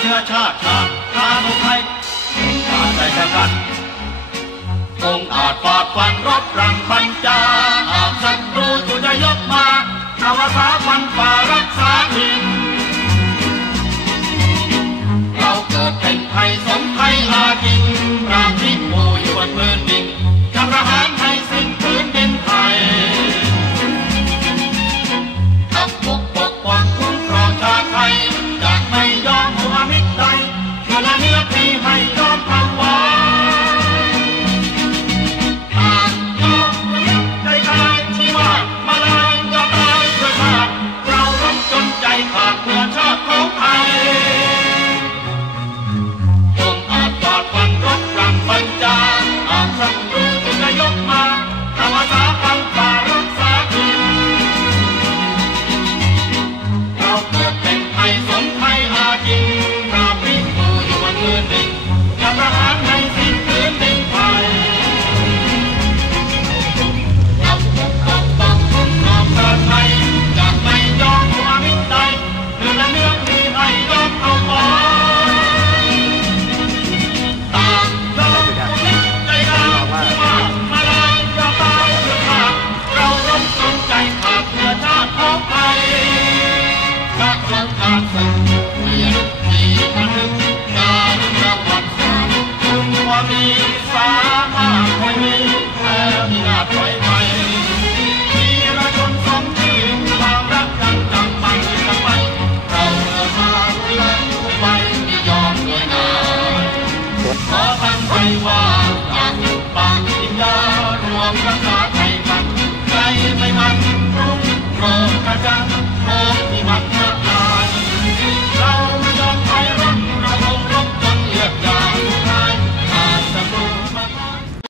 เชื้อชาติชาติชาตุไทยชาติใดชากันองอาจปาดฟันรบรังปัญจาอาศัตรูจุจะยกมานวสาฟัน ไว้ว่าการปากอินดารวมรักษไทยมันใคไม่มันรุ่งโรจกาง